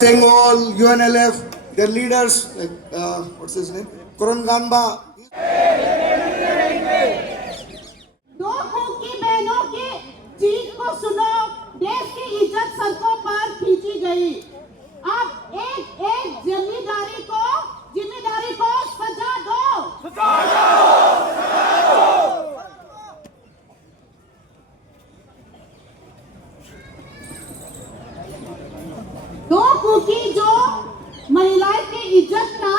Sengol, UNLF, their leaders, like, what's his name? Kurunganba. दो खून की बहनों की चीख को सुनो, देश की इज्जत सड़कों पर खींची गई। अब एक एक जिम्मेदारी को सजा दो। दो कुकी जो महिलाएं की इज्जत का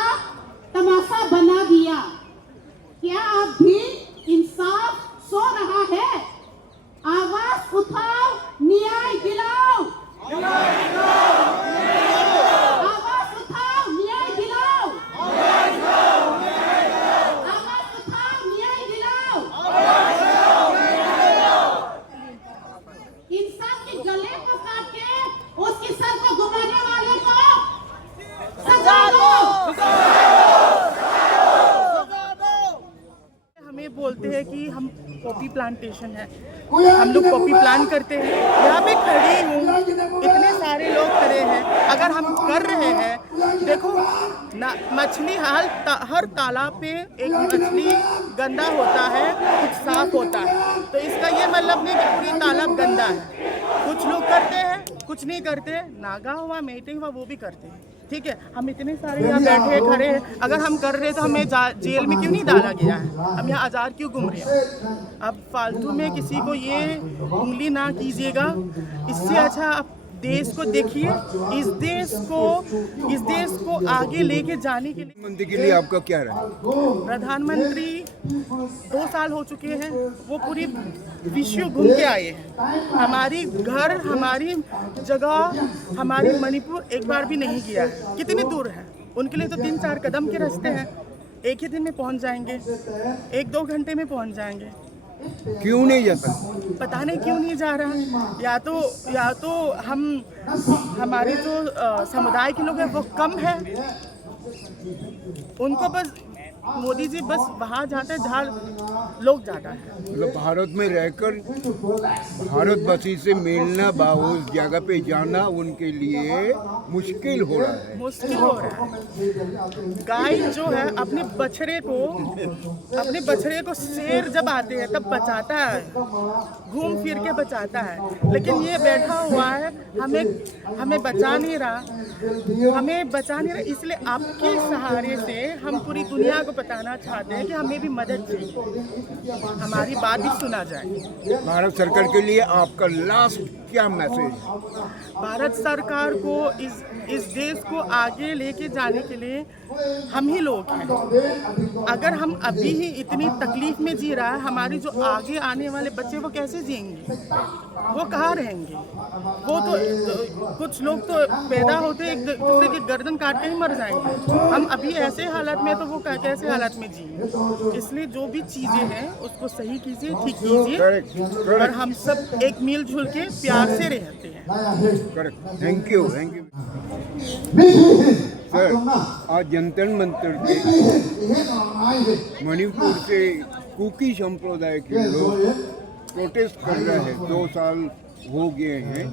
तमाशा बना दिया। क्या अब भी इंसाफ सो रहा है? आवाज उठाओ, न्याय दिलाओ। आवाज उठाओ, न्याय दिलाओ। आवाज उठाओ, न्याय दिलाओ। इंसान के गले को काट के उसके सर को घुमाने वाले को सजा दो। हमें बोलते हैं कि हम कॉफी प्लांटेशन है, हम लोग कॉफी प्लांट करते हैं। यहाँ पे खड़ी हूँ, इतने सारे लोग खड़े हैं। अगर हम कर रहे हैं, देखो ना, मछली हर तालाब पे एक मछली गंदा होता है, कुछ साफ होता है। तो इसका ये मतलब नहीं कि पूरी तालाब गंदा है। कुछ लोग करते हैं, कुछ नहीं करते। नागा हुआ, मीटिंग हुआ, वो भी करते हैं। ठीक है, हम इतने सारे यहाँ बैठे खड़े हैं। अगर हम कर रहे हैं तो हमें जेल में क्यों नहीं डाला गया है? हम यहाँ आज़ाद क्यों घूम रहे हैं? अब फालतू में किसी को ये उंगली ना कीजिएगा। इससे अच्छा आप देश को देखिए। इस देश को आगे लेके जाने के लिए प्रधानमंत्री के लिए आपका क्या राय? प्रधानमंत्री 2 साल हो चुके हैं, वो पूरी विश्व घूम के आए हैं। हमारी घर, हमारी जगह, हमारी मणिपुर एक बार भी नहीं किया है। कितनी दूर है उनके लिए? तो 3-4 कदम के रास्ते हैं। एक ही दिन में पहुंच जाएंगे, 1-2 घंटे में पहुंच जाएंगे। क्यों नहीं जाता? पता नहीं क्यों नहीं जा रहा। या तो हमारे जो समुदाय के लोग हैं वो कम है, उनको बस मोदी जी बस वहाँ जाते हैं जहाँ लोग जाता है। मतलब भारत में रहकर भारतवासी से मिलना, उस जगह पे जाना उनके लिए मुश्किल हो रहा है। मुश्किल हो रहा है। गाय जो है अपने बछड़े को शेर जब आते हैं तब बचाता है, घूम फिर के बचाता है। लेकिन ये बैठा हुआ है, हमें बचा नहीं रहा। इसलिए आपके सहारे से हम पूरी दुनिया को बताना चाहते हैं कि हमें भी मदद चाहिए, हमारी बात भी सुना जाए। भारत सरकार के लिए आपका लास्ट क्या मैसेज? भारत सरकार को इस देश को आगे लेके जाने के लिए हम ही लोग हैं। अगर हम अभी ही इतनी तकलीफ में जी रहा है, हमारी जो आगे आने वाले बच्चे वो कैसे जिएंगे? वो कहाँ रहेंगे? वो तो कुछ लोग तो पैदा होते एक दूसरे की गर्दन काट के ही मर जाएंगे। हम अभी ऐसे हालत में, तो वो कैसे हालत में जिएंगे? इसलिए जो भी चीज़ें हैं उसको सही कीजिए, ठीक कीजिए, और हम सब एक मिलजुल के प्यार से रहते हैं। करेक्ट। Thank you. सर, आज जंतर मंतर पे मणिपुर से कुकी संप्रदाय के लोग प्रोटेस्ट कर रहे हैं। 2 साल हो गए हैं,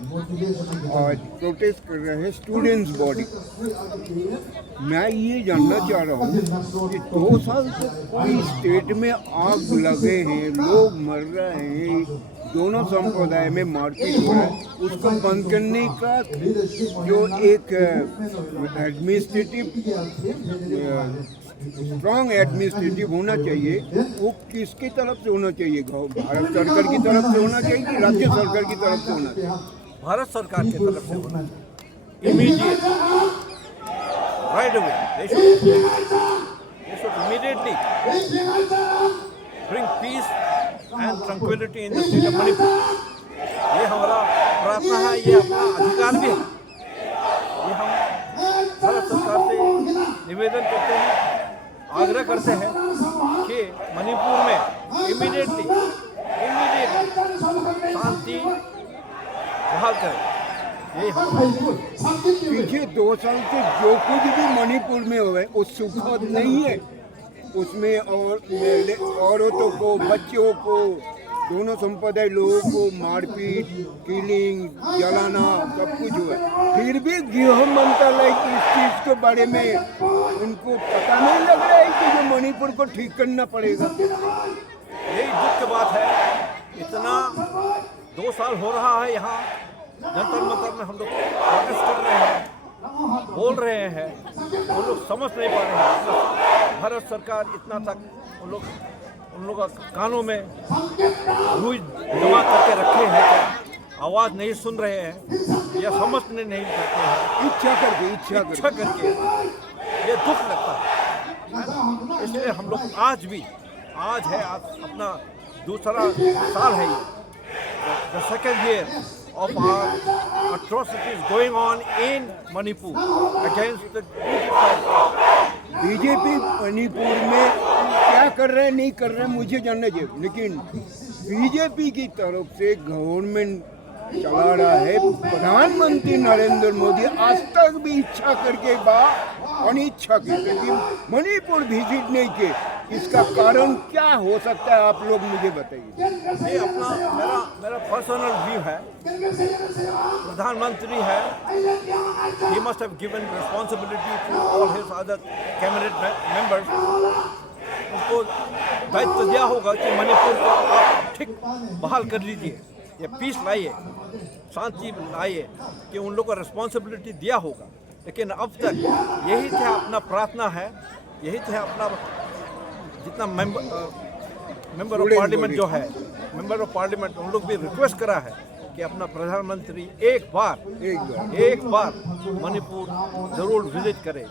आज प्रोटेस्ट कर रहे हैं स्टूडेंट्स बॉडी। मैं ये जानना चाह रहा हूँ कि 2 साल से कोई स्टेट में आग लगे हैं, लोग मर रहे हैं, दोनों संप्रदाय में मारपीट हो रहा है, उसको बंद करने का जो एक एडमिनिस्ट्रेटिव स्ट्रॉन्ग एडमिनिस्ट्रेटिव होना चाहिए, वो किसकी तरफ से होना चाहिए? भारत सरकार की तरफ से होना चाहिए कि राज्य सरकार की तरफ से होना चाहिए? भारत सरकार की तरफ से होना चाहिए। Immediate, right away, they should immediately bring peace and tranquility in the state of Manipur. ये हमारा प्रार्थना है, ये अपना अधिकार भी है। ये हम भारत सरकार से निवेदन करते हैं, आग्रह करते हैं कि मणिपुर में इमीडिएटली शांति बहाल करें। यही पीछे 2 साल से जो कुछ भी मणिपुर में हुआ है वो सुखद नहीं है। उसमें और औरतों को, बच्चों को दोनों संप्रदाय लोगों को मारपीट, किलिंग, जलाना सब कुछ हुआ, फिर भी गृह मंत्रालय इस चीज के बारे में उनको पता नहीं लग रहा है कि जो मणिपुर को ठीक करना पड़ेगा। यही दुख की बात है, इतना 2 साल हो रहा है यहाँ जंतर मंतर में हम लोग प्रोटेस्ट कर रहे हैं, बोल रहे हैं, वो लोग समझ नहीं पा रहे हैं। भारत सरकार इतना तक उन लोग कानों में रुई जमा करके रखे हैं, क्या आवाज़ नहीं सुन रहे हैं या समझने नहीं चाहते हैं, इच्छा करके ये दुख लगता है। इसलिए हम लोग आज अपना दूसरा साल है ये, the second year of our atrocities going on in Manipur against the BJP Manipur में क्या कर रहे हैं नहीं कर रहे हैं मुझे जानना चाहिए, लेकिन बीजेपी की तरफ से गवर्नमेंट चला रहा है। प्रधानमंत्री नरेंद्र मोदी आज तक भी इच्छा करके अनिच्छा करके मणिपुर विजिट नहीं किए, इसका कारण क्या हो सकता है आप लोग मुझे बताइए। ये अपना मेरा पर्सनल व्यू है। प्रधानमंत्री है, he must have given responsibility to all his other cabinet members। उनको दायित्व दिया होगा कि मणिपुर को आप ठीक बहाल कर लीजिए, ये पीस लाइए, शांति लाइए, कि उन लोगों को रिस्पॉन्सिबिलिटी दिया होगा। लेकिन अब तक यही था अपना प्रार्थना है, यही था अपना जितना मेंबर ऑफ पार्लियामेंट जो है, मेंबर ऑफ पार्लियामेंट उन लोग भी रिक्वेस्ट करा है कि अपना प्रधानमंत्री एक बार मणिपुर जरूर विजिट करे।